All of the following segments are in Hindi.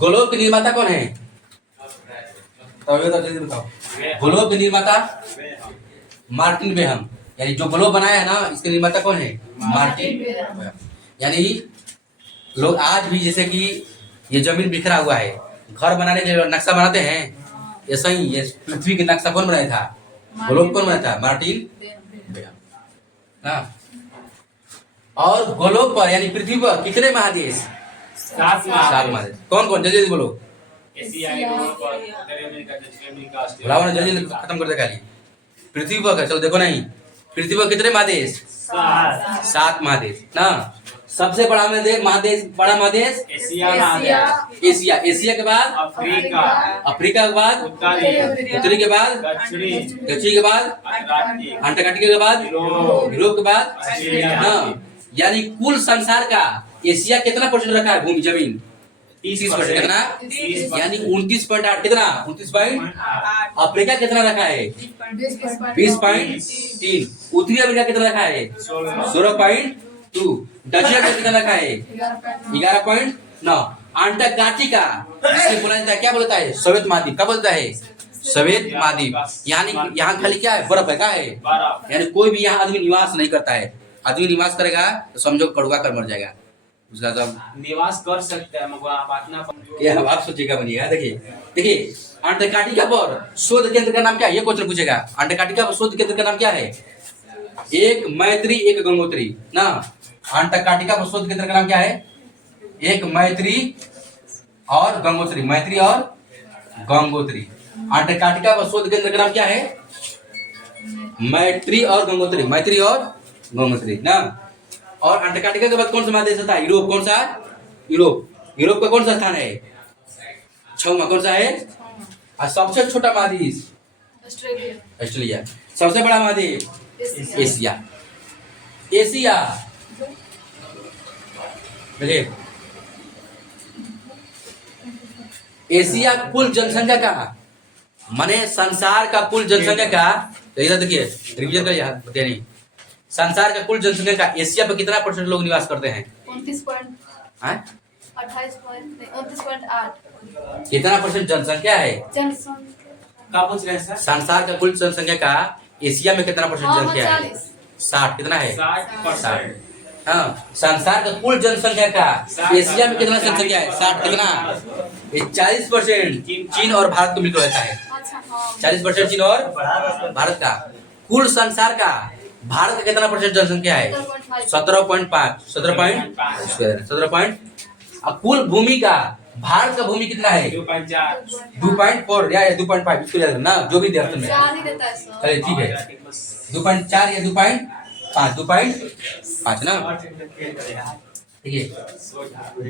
ग्लोब के निर्माता कौन है? तो जल्दी बताओ। ग्लोब के निर्माता मार्टिन बेहम। यानी जो ग्लोब बनाया है ना, इसके निर्माता कौन है? Martin Behaim. यानी लोग आज भी जैसे कि ये जमीन बिखरा हुआ है, घर बनाने के लिए नक्शा बनाते हैं, ऐसा ही ये पृथ्वी के नक्शा कौन बनाया था? ग्लोब कौन बनाया था? Martin Behaim. हाँ। और ग्लोब पर यानी पृथ्वी पर कितने महादेश? 7 महादेश। कौन कौन? जल्दी जल्दी बोलो। बोलाओ ना, जल्दी खत्म कर दे खाली। पृथ्वी पर चलो देखो नहीं, पृथ्वी पर कितने महादेश? 7 महादेश ना। सबसे बड़ा बड़ा महादेश एशिया। एशिया के बाद अफ्रीका के बाद उत्तरी के बाद दक्षिण के बाद अंटार्कटिका के बाद यूरोप के बाद हाँ। यानी कुल संसार का एशिया कितना परसेंट रखा है? भूमि जमीन 30%। कितना? यानी 29.8। कितना? 29.8। अफ्रीका कितना रखा है? 20.3। उत्तरी अमेरिका कितना रखा है? 16.2। दक्षिण अमेरिका कितना रखा है? 11.9। अंटार्कटिका जिसे बोला जाता है, क्या बोलता है? श्वेत महाद्वीप। क्या बोलता है? श्वेत महाद्वीप। यानी यहाँ खाली क्या है? बर्फ है। क्या है? यानी कोई भी यहाँ आदमी निवास नहीं करता है। आदमी निवास करेगा तो समझो कड़वा कर मर जाएगा। उसका सब निवास कर सकते हैं मगर आप अपना ये आप सोचिएगा बनिएगा। देखिए अंटार्कटिका पर शोध केंद्र का नाम क्या है? ये क्वेश्चन पूछेगा। अंटार्कटिका पर शोध केंद्र का नाम क्या है? एक मैत्री एक गंगोत्री ना। अंटार्कटिका पर शोध केंद्र का नाम क्या है? एक मैत्री और गंगोत्री। मैत्री और गंगोत्री। अंटार्कटिका पर शोध केंद्र का नाम क्या है? मैत्री और गंगोत्री। मैत्री और गंगोत्री ना। और अंटार्कटिका के बाद कौन सा महादेश था? यूरोप। कौन सा? यूरोप। यूरोप का कौन सा स्थान है? 6वां। कौन सा है? और सबसे छोटा महादेश ऑस्ट्रेलिया। सबसे बड़ा महादेश एशिया। एशिया देखिए, एशिया कुल जनसंख्या का माने संसार का कुल जनसंख्या का, इधर देखिए रिवीजन कर यहाँ बताइए नहीं। संसार का कुल जनसंख्या का एशिया पर कितना परसेंट लोग निवास करते हैं? 29.8। कितना परसेंट जनसंख्या है? क्या पूछ रहे हैं सर? संसार का कुल जनसंख्या का एशिया में कितना परसेंट जनसंख्या है? 60। कितना है? 60%। हाँ। संसार का कुल जनसंख्या का एशिया में कितना जनसंख्या है? 60। कितना? ये 40% चीन और भारत को मिलकर रहता है। 40% चीन और भारत का। कुल संसार का भारत का कितना परसेंट जनसंख्या है? 17.5। 17.5। अब कुल भूमि का भारत का भूमि कितना है? 2.4 या 2.5 इसको याद रखना, जो भी देते हैं। चलिए ठीक है, 2.4 या 2.5। 2.5 ना। ठीक है।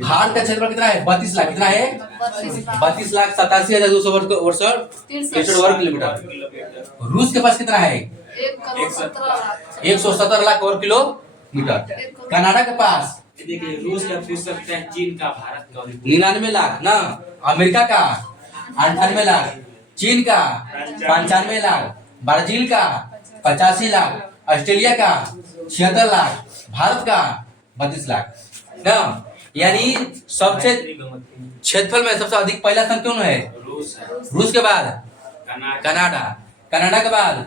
भारत का क्षेत्रफल कितना है? 32 लाख। कितना है? 32,87,200 वर्ग किलोमीटर। रूस के पास कितना है? 117 लाख वर्ग किलोमीटर। कनाडा के पास देखिए रूस का पूछ सकते हैं, चीन का, भारत का 99 लाख ना। अमेरिका का 98 लाख। चीन का 95 लाख। ब्राजील का 85 लाख। ऑस्ट्रेलिया का 76 लाख। भारत का 32 लाख ना। यानी सबसे क्षेत्रफल में सबसे अधिक पहला स्थान क्यों है? रूस के बाद कनाडा। कनाडा के बाद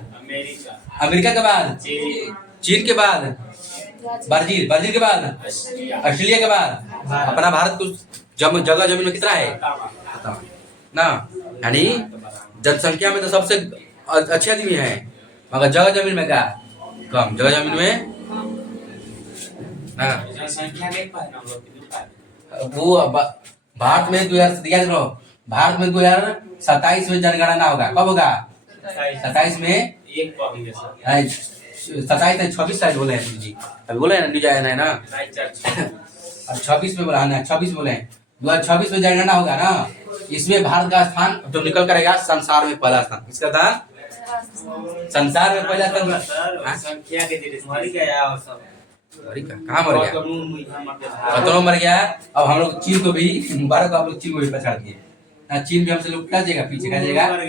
अमेरिका के बाद चीन के बाद ब्राजील के बाद ऑस्ट्रेलिया के बाद अपना भारत को जगह जमीन में कितना है ना। यानी जनसंख्या में तो सबसे अच्छे आदमी है, मगर जगह जमीन में क्या कम। जगह जमीन में जनसंख्या नहीं पाए वो भारत में 2027 में जनगणना होगा। कब होगा? 27 में। 27 नहीं 26 साल बोले हैं जी, अभी बोले ना न्यूज आया है ना। अब 26 में बोला है ना, 26 बोले 2026 में जनगणना होगा ना। इसमें भारत का स्थान जो निकल करेगा संसार में पहला स्थान। इसका स्थान संसार में पहला स्थान। संख्या के मर गया और सब कहाँ मर गया? कतनो मर गया। अब हम लोग चीन को भी, भारत को आप लोग चीन को भी पछाड़ दिए। चीन भी हमसे लोग क्या जाएगा? पीछे क्या जाएगा? मर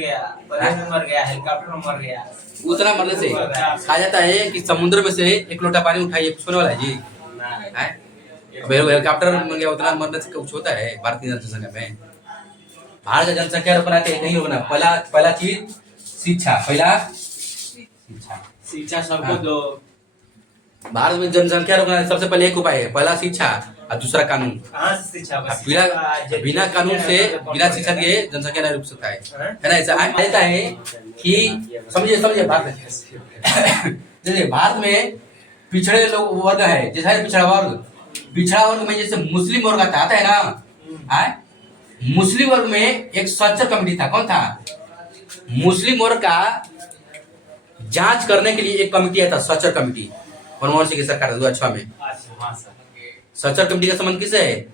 गया, हेलीकॉप्टर में मर गया। उतना मरने से कहा जाता है कि समुद्र में से एक लोटा पानी उठाइए, कुछ होने वाला है जी? हेलीकॉप्टर मर गया, उतना मरने से कुछ होता है भारतीय जनसंख्या में? भारत का जनसंख्या रोकना चाहिए, नहीं रोकना। पहला पहला चीज शिक्षा, पहला शिक्षा। शिक्षा सबको हाँ। दो। भारत में जनसंख्या रोकना सबसे पहले एक उपाय है, पहला शिक्षा और दूसरा कानून। कहाँ से शिक्षा होगा? बिना कानून से, बिना शिक्षा दिए जनसंख्या नहीं रुक सकता है ना। ऐसा ऐसा है कि समझिए समझिए बात जैसे भारत में पिछड़े लोग वर्ग है, जैसे पिछड़ा वर्ग में जैसे मुस्लिम वर्ग आता है ना, मुस्लिम वर्ग में एक सच्चर कमेटी था। कौन था? मुस्लिम वर्ग का जांच करने के लिए एक कमेटी आया था, सच्चर कमेटी, मनमोहन सिंह की सरकार 2006 में। अच्छा, हाँ सर। सच्चर कमेटी का संबंध किससे है?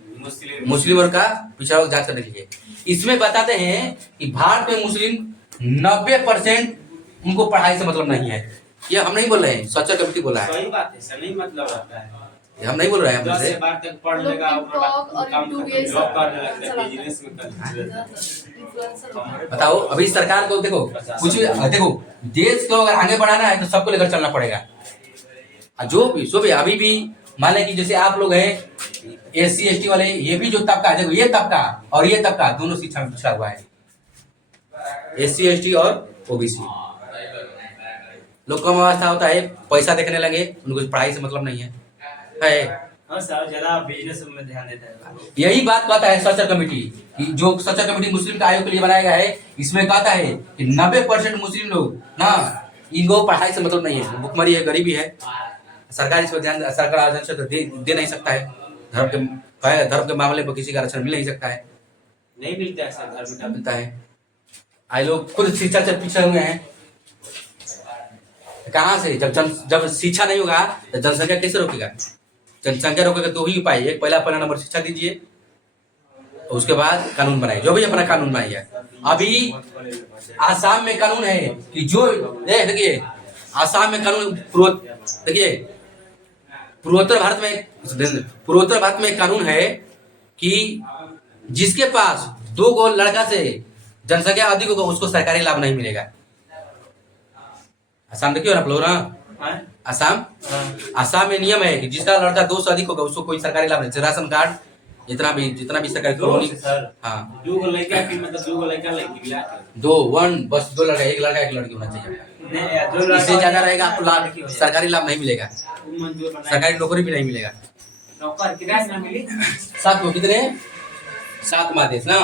मुस्लिम वर्ग का पिछड़ा वर्ग जांच करने के लिए। इसमें बताते हैं कि भारत में मुस्लिम 90% उनको पढ़ाई से मतलब नहीं है। ये हम नहीं बोल रहे हैं, सच्चर कमेटी बोला है। सही बात है सर, नहीं मतलब रहता है। ये हम नहीं बोल रहे हैं। 10 से 12 तक पढ़ लेगा, TikTok और काम YouTube खत्म, ये जॉब सब करने लगता है, चलाता बिजनेस में कर है। बताओ, अभी सरकार को देखो, कुछ भी देखो, देश को अगर आगे बढ़ाना है तो सबको लेकर चलना पड़ेगा। जो भी अभी भी मान लें कि जैसे आप लोग हैं SC ST वाले, ये भी जो तबका है, देखो ये तबका और ये तबका दोनों शिक्षा में पिछड़ा हुआ है। SC ST और OBC लोग कम अवस्था होता है, पैसा देखने लगे, उनको पढ़ाई से मतलब नहीं है। हाँ सर, ज्यादा बिजनेस में ध्यान देता है। यही बात कहता है सच्चर कमेटी, कि जो सच्चर कमेटी मुस्लिम का आयोग के लिए बनाया गया है, इसमें कहता है कि 90% मुस्लिम लोग ना, इनको पढ़ाई से मतलब नहीं है, भुखमरी है, गरीबी है। सरकार इस पर ध्यान, सरकार आरक्षण तो दे नहीं सकता है। धर्म के मामले पर किसी का आरक्षण मिल नहीं सकता है, नहीं मिलता है सर, धर्म का मिलता है। आई लोग खुद शिक्षा से पीछे हुए हैं। कहाँ से? जब शिक्षा नहीं होगा तो जनसंख्या कैसे रोकेगा? जनसंख्या रोकेगा दो ही उपाय, एक पहला नंबर शिक्षा दीजिए, उसके बाद कानून बनाइए, जो भी अपना कानून बनाइए। अभी आसाम में कानून है कि जो देखिए, आसाम में कानून देखिए, पूर्वोत्तर भारत में एक कानून है कि जिसके पास 2 गो लड़का से जनसंख्या अधिक होगा उसको सरकारी लाभ नहीं मिलेगा। आसाम देखिए आप लोग ना, आसाम में नियम है कि जिसका लड़का 2 से अधिक होगा उसको कोई सरकारी लाभ नहीं, राशन कार्ड, जितना भी सरकारी कॉलोनी। हाँ, 2 गो लड़का की मतलब 2 गो लड़का लड़की मिला के 2 बस 2 लड़का, एक लड़का एक लड़की होना चाहिए। इससे ज्यादा रहेगा आपको लाभ, सरकारी लाभ नहीं मिलेगा, सरकारी नौकरी भी नहीं मिलेगा। नौकर किराए ना मिली। 7 को कितने? 7वां देश ना,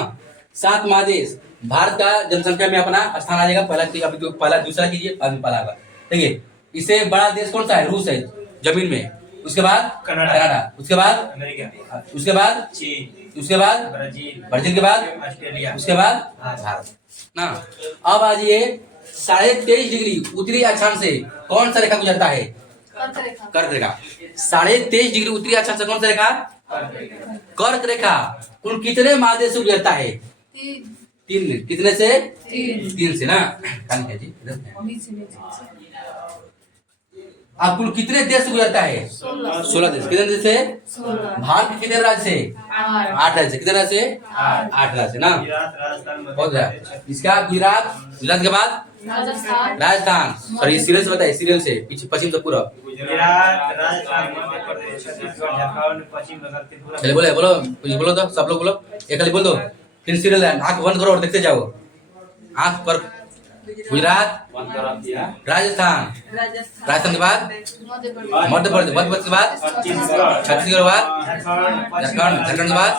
7वां देश भारत का जनसंख्या में अपना स्थान आ जाएगा। पहला दूसरा कीजिए, पहला होगा। देखिए, इससे बड़ा देश कौन सा है? रूस है जमीन में, उसके बाद कनाडा, उसके बाद अमेरिका, उसके बाद चीन, उसके बाद ब्राजील के बाद ऑस्ट्रेलिया, उसके बाद भारत ना। अब आ जाइए, 23.5 डिग्री उत्तरी अक्षांश से कौन सा रेखा गुजरता है? कर्क रेखा। 23.5 डिग्री उत्तरी अक्षांश से कौन सा रेखा? कर्क रेखा। कुल कितने महादेश से गुजरता है? 3। कितने से? 3 से ना। जी आप कुल कितने देश से गुजरता है? 16 देश। कितने देश से? भारत के कितने राज्य से? 8 राज्य से। कितने राज्य से? 8 राज्य से ना। बहुत ज्यादा। इसका गुजरात के बाद राजस्थान। सॉरी, सीरियल से बताइए, सीरियल से पश्चिम से पूरा। गुजरात, राजस्थान, मध्य प्रदेश, छत्तीसगढ़, झारखंड, पश्चिम बंगाल, त्रिपुरा। चलिए बोलो तो, सब लोग बोलो, एक खाली बोल दो, फिर सीरियल है, आंख बंद करो और देखते जाओ। आंख पर गुजरात, राजस्थान के बाद मध्य प्रदेश के बाद छत्तीसगढ़ के बाद झारखंड के बाद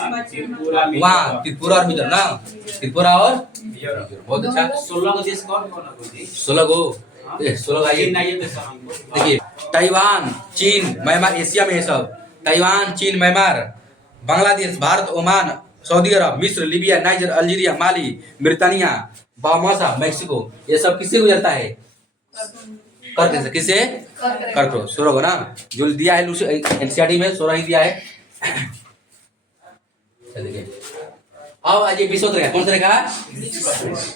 वहाँ त्रिपुरा और मिजोरम ना, त्रिपुरा और बहुत अच्छा। 16 को देश कौन कौन है? 16 का देखिए, ताइवान, चीन, म्यांमार, एशिया में है सब। ताइवान, चीन, Myanmar, Bangladesh, Bharat, Oman, Saudi Arab, मिस्र, Libya, Niger, Algeria, Mali, Britannia, Bahamas, Mexico, ये सब किससे गुजरता है? कर्क से। किससे? कर्क। 16 को ना, जो दिया है NCERT में 16 ही दिया है। देखिए, अब आज ये विषुवत रेखा, कौन सा रेखा?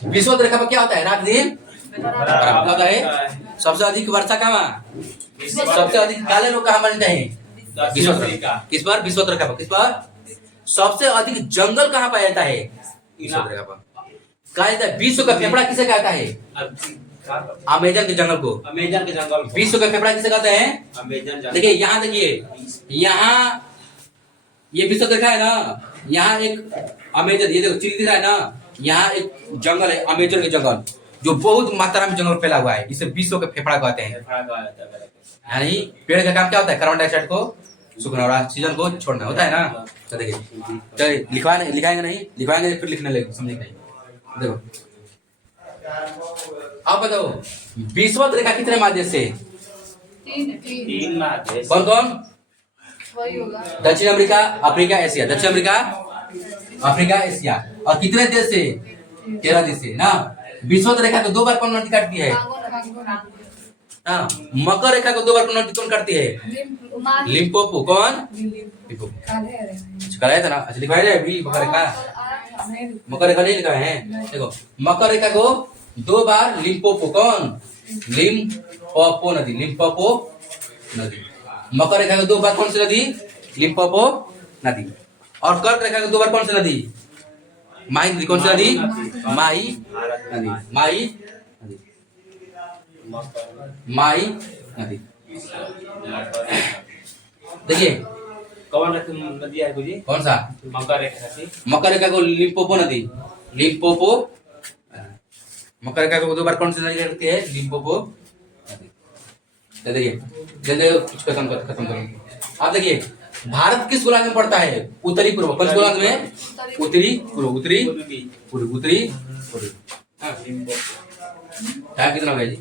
विषुवत रेखा पर क्या होता है? रात दिन क्या होता है? सबसे अधिक वर्षा कहाँ? सबसे अधिक काले लोग कहाँ बनते हैं? विषुवत रेखा। किस पर? विषुवत रेखा पर। किस पर? सबसे अधिक जंगल कहाँ पाया जाता है? विषुवत रेखा पर। कहा जाता है विश्व का फेफड़ा किसे कहता है? अमेजन के जंगल को। अमेजन के जंगल। विश्व का फेफड़ा किसे कहते हैं? अमेजन जंगल। देखिए यहाँ, देखिए यहाँ ये विश्व रेखा है ना, यहाँ एक अमेजन, ये देखो चिली दिख रहा है ना, यहाँ एक जंगल है, अमेजन के जंगल, जो बहुत मात्रा में जंगल फैला हुआ है, इसे विश्व के फेफड़ा कहते हैं। यानी पेड़ का काम क्या होता है? कार्बन डाइऑक्साइड को सुखना और ऑक्सीजन को छोड़ना होता है ना। तो देखिए, चलिए लिखाएंगे नहीं, लिखवाएंगे फिर लिखने लगे, समझे नहीं? देखो आप बताओ, विषुवत रेखा कितने महादेश से? तीन महादेश। कौन कौन? वही होगा। दक्षिण अमेरिका, अफ्रीका, एशिया। दक्षिण अमेरिका, अफ्रीका, एशिया। और कितने देश से? 13 देश से ना। विषुवत रेखा को 2 बार कौन नदी काटती है? हाँ, मकर रेखा को 2 बार कौन काटती है? लिम्पोपो। कौन? लिम्पोपो। कराया था ना। अच्छा लिखवाया जाए भी मकर रेखा। मकर रेखा नहीं लिखा है। देखो, मकर रेखा को 2 बार लिम्पोपो। कौन? लिम्पोपो नदी। लिम्पोपो नदी। मकर रेखा को 2 बार कौन सी नदी? लिम्पोपो नदी। और कर्क रेखा को 2 बार कौन सी नदी? माई नदी। कौन सी नदी? माई नदी। माई नदी। माई नदी। देखिए कौन नदी है गुजी? कौन सा? मकर रेखा से। मकर रेखा को लिम्पोपो नदी। लिम्पोपो। मकर रेखा को 2 बार कौन सी नदी लगती है? लिम्पोपो नदी। तो देखिए जल्दी कुछ खत्म करो। आप देखिए, भारत किस गोलार्ध में पड़ता है? उत्तरी पूर्व। कौन से गोलार्ध में? उत्तरी पूर्व। उत्तरी पूर्व। उत्तरी पूर्व। टाइम कितना हो गया जी?